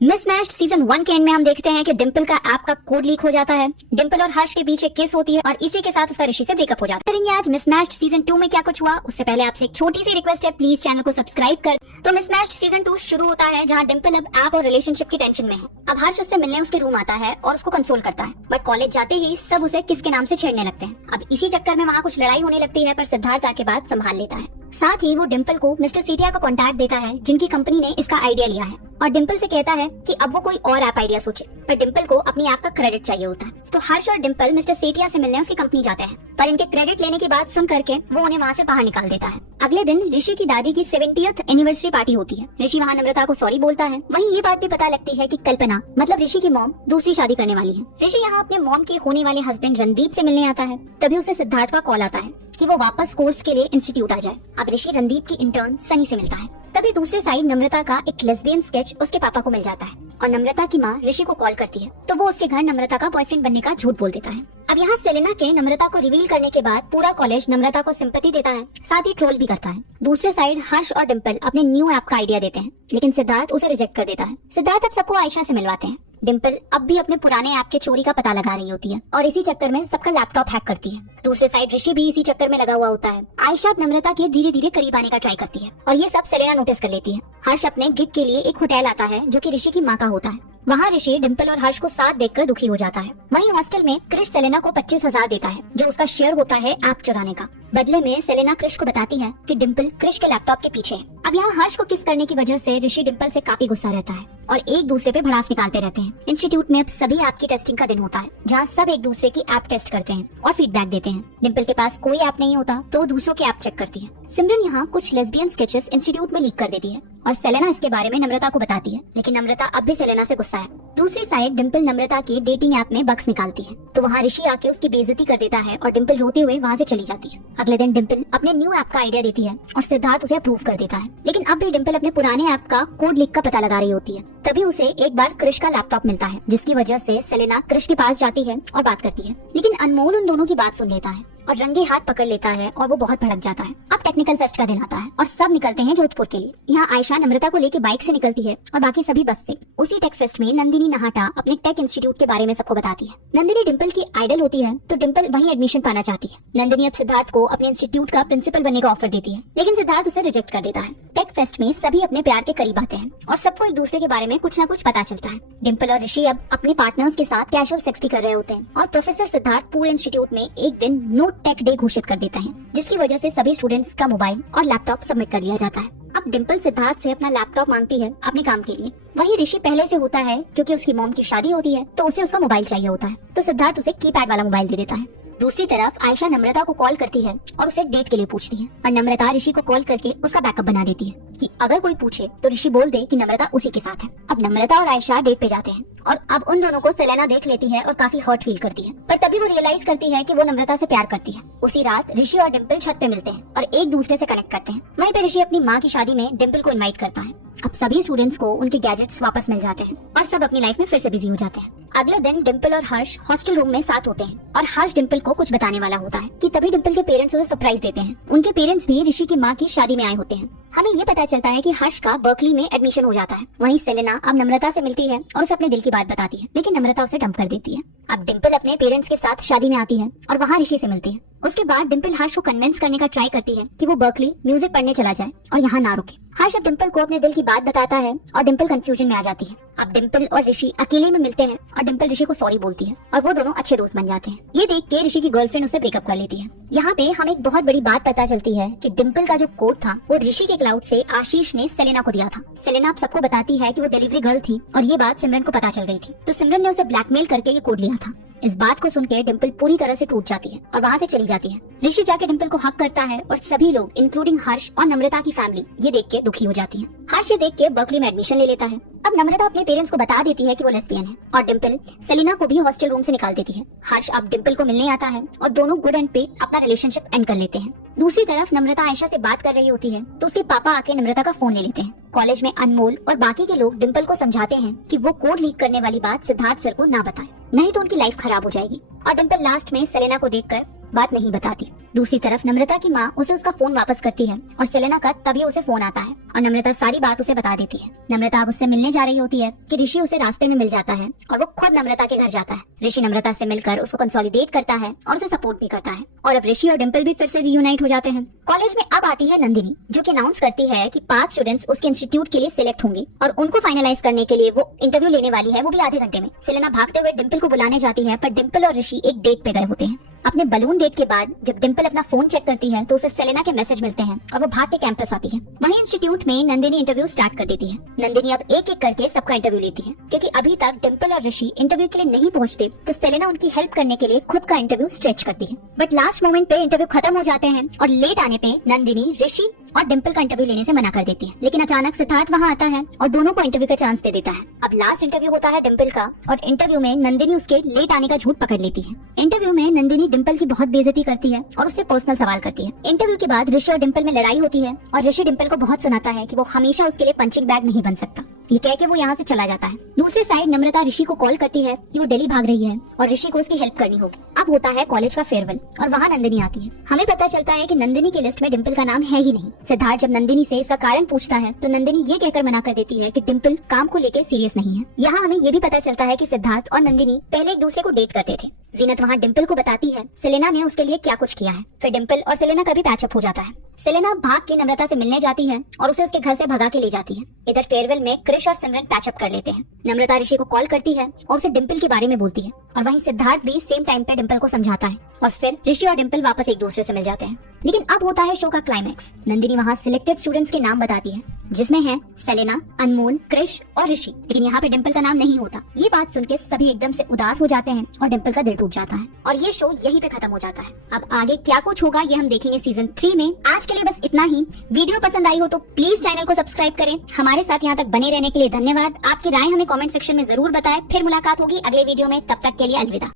Mismatched season 1 के and में हम देखते हैं कि डिंपल का ऐप का कोड लीक हो जाता है। डिंपल और हर्ष के बीच एक किस होती है और इसी के साथ उसका ऋषि से ब्रेकअप हो जाता है। करेंगे आज मिसमैच्ड सीजन 2 में क्या कुछ हुआ। उससे पहले आपसे एक छोटी सी रिक्वेस्ट है, प्लीज चैनल को सब्सक्राइब कर। तो मिसमैच्ड सीजन 2 शुरू होता है जहाँ डिंपल अब ऐप और रिलेशनशिप की टेंशन में है। अब हर्ष उससे मिलने उसके रूम आता है और उसको कंसोल करता है, बट कॉलेज जाते ही सब उसे किस के नाम से छेड़ने लगते हैं। अब इसी चक्कर में वहाँ कुछ लड़ाई होने लगती है, पर सिद्धार्थ आके बात संभाल लेता है। साथ ही वो डिंपल को मिस्टर सेठिया का कॉन्टैक्ट देता है, जिनकी कंपनी ने इसका आइडिया लिया है, और डिंपल से कहता है कि अब वो कोई और ऐप आइडिया सोचे, पर डिंपल को अपनी ऐप का क्रेडिट चाहिए होता है। तो हर्ष और डिंपल मिस्टर सेठिया से मिलने उसकी कंपनी जाते हैं, पर इनके क्रेडिट लेने की बात सुन करके वो उन्हें वहाँ से बाहर निकाल देता है। अगले दिन ऋषि की दादी की 70th एनिवर्सरी पार्टी होती है। ऋषि वहाँ नम्रता को सॉरी बोलता है। वहीं ये बात भी पता लगती है कि कल्पना मतलब ऋषि की मॉम दूसरी शादी करने वाली है। ऋषि यहाँ अपने मॉम के होने वाले हस्बैंड रणदीप से मिलने आता है। तभी उसे सिद्धार्थ का कॉल आता है कि वो वापस कोर्स के लिए इंस्टीट्यूट आ जाए। अब ऋषि रणदीप की इंटर्न सनी से मिलता है। तभी दूसरी साइड नम्रता का एक लेस्बियन स्केच उसके पापा को मिल जाता है और नम्रता की माँ ऋषि को कॉल करती है, तो वो उसके घर नम्रता का बॉयफ्रेंड बनने का झूठ बोल देता है। अब यहाँ सेलेना के नम्रता को रिवील करने के बाद पूरा कॉलेज नम्रता को सिंपैथी देता है, साथ ही ट्रोल भी करता है। दूसरे साइड हर्ष और डिंपल अपने न्यू ऐप का आइडिया देते हैं, लेकिन सिद्धार्थ उसे रिजेक्ट कर देता है। सिद्धार्थ अब सबको आयशा से मिलवाते हैं। डिंपल अब भी अपने पुराने ऐप के चोरी का पता लगा रही होती है और इसी चक्कर में सबका लैपटॉप हैक करती है। दूसरे साइड ऋषि भी इसी चक्कर में लगा हुआ होता है। आयशा नम्रता के धीरे धीरे करीब आने का ट्राई करती है और ये सब सेलेना नोटिस कर लेती है। हर्ष अपने गिग के लिए एक होटल आता है जो कि ऋषि की माँ का होता है। वहाँ ऋषि डिंपल और हर्ष को साथ देखकर दुखी हो जाता है। वहीं हॉस्टल में क्रिश सेलेना को 25,000 देता है, जो उसका शेयर होता है ऐप चुराने का। बदले में सेलेना क्रिश को बताती है कि डिंपल क्रिश के लैपटॉप के पीछे है। अब यहाँ हर्ष को किस करने की वजह से ऋषि डिंपल से काफी गुस्सा रहता है और एक दूसरे पे भड़ास निकालते रहते हैं। इंस्टीट्यूट में अब सभी ऐप की टेस्टिंग का दिन होता है, जहाँ सब एक दूसरे की ऐप टेस्ट करते हैं और फीडबैक देते हैं। डिंपल के पास कोई ऐप नहीं होता तो वो दूसरों की ऐप चेक करती है। सिमरन यहाँ कुछ लेस्बियन स्केचेस इंस्टीट्यूट में लीक कर देती है और सेलेना इसके बारे में नम्रता को बताती है, लेकिन नम्रता अब भी सेलेना से गुस्सा है। दूसरी साइड डिंपल नम्रता की डेटिंग ऐप में बग्स निकालती है, तो वहाँ ऋषि आके उसकी बेइज्जती कर देता है और डिंपल रोते हुए वहाँ से चली जाती है। अगले दिन डिंपल अपने न्यू ऐप का आइडिया देती है और सिद्धार्थ उसे अप्रूव कर देता है, लेकिन अब भी डिंपल अपने पुराने ऐप का कोड लीक का पता लगा रही होती है। तभी उसे एक बार क्रिश का लैपटॉप मिलता है, जिसकी वजह से सेलेना क्रिश के पास जाती है और बात करती है, लेकिन अनमोल उन दोनों की बात सुन लेता है और रंगे हाथ पकड़ लेता है और वो बहुत भड़क जाता है। अब टेक्निकल फेस्ट का दिन आता है और सब निकलते हैं जोधपुर के लिए। यहाँ आयशा नम्रता को लेके बाइक से निकलती है और बाकी सभी बस से। उसी टेक फेस्ट में नंदिनी नहाटा अपने टेक इंस्टीट्यूट के बारे में सबको बताती है। नंदिनी डिंपल की आइडल होती है, तो डिंपल वहीं एडमिशन पाना चाहती है। नंदिनी अब सिद्धार्थ को अपने इंस्टीट्यूट का प्रिंसिपल बनने का ऑफर देती है, लेकिन सिद्धार्थ उसे रिजेक्ट कर देता है। टेक फेस्ट में सभी अपने प्यार के करीब आते हैं और सबको एक दूसरे के बारे में कुछ न कुछ पता चलता है। डिंपल और ऋषि अब अपने पार्टनर्स के साथ कैजुअल सेक्स भी कर रहे होते हैं और प्रोफेसर सिद्धार्थ पूरे इंस्टीट्यूट में एक दिन नो टेक डे घोषित कर देता है, जिसकी वजह से सभी स्टूडेंट्स का मोबाइल और लैपटॉप सबमिट कर लिया जाता है। अब डिंपल सिद्धार्थ से अपना लैपटॉप मांगती है अपने काम के लिए। वही ऋषि पहले से होता है, क्योंकि उसकी मॉम की शादी होती है तो उसे उसका मोबाइल चाहिए होता है, तो सिद्धार्थ उसे कीपैड वाला मोबाइल दे देता है। दूसरी तरफ आयशा नम्रता को कॉल करती है और उसे डेट के लिए पूछती है, और नम्रता ऋषि को कॉल करके उसका बैकअप बना देती है कि अगर कोई पूछे तो ऋषि बोल दे कि नम्रता उसी के साथ है। अब नम्रता और आयशा डेट पे जाते हैं और अब उन दोनों को सेलेना देख लेती है और काफी हर्ट फील करती है, पर तभी वो रियलाइज करती है कि वो नम्रता से प्यार करती है। उसी रात ऋषि और डिंपल छत पे मिलते हैं और एक दूसरे से कनेक्ट करते हैं। वहीं पे ऋषि अपनी माँ की शादी में डिंपल को इनवाइट करता है। अब सभी स्टूडेंट्स को उनके गैजेट्स वापस मिल जाते हैं और सब अपनी लाइफ में फिर से बिजी हो जाते हैं। अगले दिन डिंपल और हर्ष हॉस्टल रूम में साथ होते हैं और हर्ष डिंपल को कुछ बताने वाला होता है कि तभी डिंपल के पेरेंट्स उसे सरप्राइज देते हैं। उनके पेरेंट्स भी ऋषि की माँ की शादी में आए होते हैं। हमें ये पता चलता है कि हर्ष का बर्कली में एडमिशन हो जाता है। वहीं सेलेना अब नम्रता से मिलती है और उसे अपने दिल की बात बताती है, लेकिन नम्रता उसे डंप कर देती है। अब डिंपल अपने पेरेंट्स के साथ शादी में आती है और वहाँ ऋषि से मिलती है। उसके बाद डिंपल हर्ष को कन्विंस करने का ट्राई करती है कि वो बर्कली म्यूजिक पढ़ने चला जाए और यहाँ ना रुके। हर्ष अब डिंपल को अपने दिल की बात बताता है और डिंपल कंफ्यूजन में आ जाती है। अब डिंपल और ऋषि अकेले में मिलते हैं और डिंपल ऋषि को सॉरी बोलती है और वो दोनों अच्छे दोस्त बन जाते हैं। ये देख के ऋषि की गर्लफ्रेंड उसे ब्रेकअप कर लेती है। यहाँ पे हमें एक बहुत बड़ी बात पता चलती है कि डिंपल का जो कोड था वो ऋषि के क्लाउड से आशीष ने सेलेना को दिया था। सेलेना अब सबको बताती है कि वो डिलीवरी गर्ल थी और ये बात सिमरन को पता चल गई थी, तो सिमरन ने उसे ब्लैकमेल करके ये कोड लिया था। इस बात को सुनकर डिंपल पूरी तरह से टूट जाती है और वहाँ से चली जाती है। ऋषि जाके डिंपल को हक करता है और सभी लोग इंक्लूडिंग हर्ष और नम्रता की फैमिली ये देख के दुखी हो जाती है। हर्ष ये देख के बर्कली में एडमिशन ले लेता है। अब नम्रता अपने पेरेंट्स को बता देती है कि वो लेस्बियन है और डिंपल सेलिना को भी हॉस्टल रूम से निकाल देती है। हर्ष अब डिंपल को मिलने आता है और दोनों गुड एंड पे अपना रिलेशनशिप एंड कर लेते हैं। दूसरी तरफ नम्रता आयशा से बात कर रही होती है तो उसके पापा आके नम्रता का फोन ले लेते हैं। कॉलेज में अनमोल और बाकी के लोग डिंपल को समझाते हैं कि वो कोड लीक करने वाली बात सिद्धार्थ सर को ना बताए, नहीं तो उनकी लाइफ खराब हो जाएगी। और डिंपल लास्ट में सेलेना को देखकर बात नहीं बताती। दूसरी तरफ नम्रता की माँ उसे उसका फोन वापस करती है और सेलेना का तभी उसे फोन आता है और नम्रता सारी बात उसे बता देती है। नम्रता अब उससे मिलने जा रही होती है कि ऋषि उसे रास्ते में मिल जाता है और वो खुद नम्रता के घर जाता है। ऋषि नम्रता से मिलकर उसको कंसोलिडेट करता है और उसे सपोर्ट भी करता है और अब ऋषि और डिम्पल भी फिर से रीयूनाइट हो जाते हैं। कॉलेज में अब आती है नंदिनी, जो कि अनाउंस करती है कि 5 स्टूडेंट्स उसके इंस्टीट्यूट के लिए सिलेक्ट होंगे और उनको फाइनलाइज करने के लिए वो इंटरव्यू लेने वाली है, वो भी आधे घंटे में। सेलेना भागते हुए डिम्पल को बुलाने जाती है, पर डिम्पल और ऋषि एक डेट पे गए होते हैं। अपने बलून डेट के बाद जब डिम्पल अपना फोन चेक करती है तो उसे सेलेना के मैसेज मिलते हैं और वो भाग के कैंपस आती है। वहीं इंस्टीट्यूट में नंदिनी इंटरव्यू स्टार्ट कर देती है। नंदिनी अब एक एक करके सबका इंटरव्यू लेती है, क्योंकि अभी तक डिम्पल और ऋषि इंटरव्यू के लिए नहीं पहुंचते, तो सेलेना उनकी हेल्प करने के लिए खुद का इंटरव्यू स्ट्रेच करती है। बट लास्ट मोमेंट पे इंटरव्यू खत्म हो जाते हैं और लेट आने पे नंदिनी ऋषि और डिम्पल का इंटरव्यू लेने से मना कर देती है। लेकिन अचानक सिद्धार्थ वहाँ आता है और दोनों को इंटरव्यू का चांस दे देता है। अब लास्ट इंटरव्यू होता है डिम्पल का और इंटरव्यू में नंदिनी उसके लेट आने का झूठ पकड़ लेती है। इंटरव्यू में नंदिनी डिम्पल की बहुत बेइज्जती करती है और उससे पर्सनल सवाल करती है। इंटरव्यू के बाद ऋषि और डिम्पल में लड़ाई होती है और ऋषि डिम्पल को बहुत सुनाता है कि वो हमेशा उसके लिए पंचिंग बैग नहीं बन सकता। ये कह के वो यहाँ से चला जाता है। दूसरी साइड नम्रता ऋषि को कॉल करती है कि वो दिल्ली भाग रही है और ऋषि को उसकी हेल्प करनी होगी। अब होता है कॉलेज का फेयरवेल और वहाँ नंदिनी आती है। हमें पता चलता है कि नंदिनी की लिस्ट में डिम्पल का नाम है ही नहीं। सिद्धार्थ जब नंदिनी से इसका कारण पूछता है तो नंदिनी ये कहकर मना कर देती है कि डिम्पल काम को लेकर सीरियस नहीं है। यहाँ हमें ये भी पता चलता है कि सिद्धार्थ और नंदिनी पहले एक दूसरे को डेट करते थे। जीनत वहाँ डिम्पल को बताती है सेलेना ने उसके लिए क्या कुछ किया है। फिर डिम्पल और सेलेना का भी पैचअप हो जाता है। सेलेना भाग के नम्रता से मिलने जाती है और उसे उसके घर से भगा के ले जाती है। इधर फेयरवेल में क्रिश और सिमरन पैचअप कर लेते हैं। नम्रता ऋषि को कॉल करती है और उसे डिम्पल के बारे में बोलती है और वहीं सिद्धार्थ भी सेम टाइम पे डिम्पल को समझाता है और फिर ऋषि और डिम्पल वापस एक दूसरे से मिल जाते हैं। लेकिन अब होता है शो का क्लाइमैक्स। नंदिनी वहाँ सिलेक्टेड स्टूडेंट्स के नाम बताती है, जिसमें है सेलेना, अनमोल, क्रिश और ऋषि, लेकिन यहाँ पे डिम्पल का नाम नहीं होता। ये बात सुन के सभी एकदम से उदास हो जाते हैं और डिम्पल का दिल टूट जाता है और ये शो यहीं पे खत्म हो जाता है। अब आगे क्या कुछ होगा ये हम देखेंगे सीजन 3 में। आज के लिए बस इतना ही। वीडियो पसंद आई हो तो प्लीज चैनल को सब्सक्राइब करें। हमारे साथ यहाँ तक बने रहने के लिए धन्यवाद। आपकी राय हमें कमेंट सेक्शन में जरूर बताएं। फिर मुलाकात होगी अगले वीडियो में, तब तक के लिए अलविदा।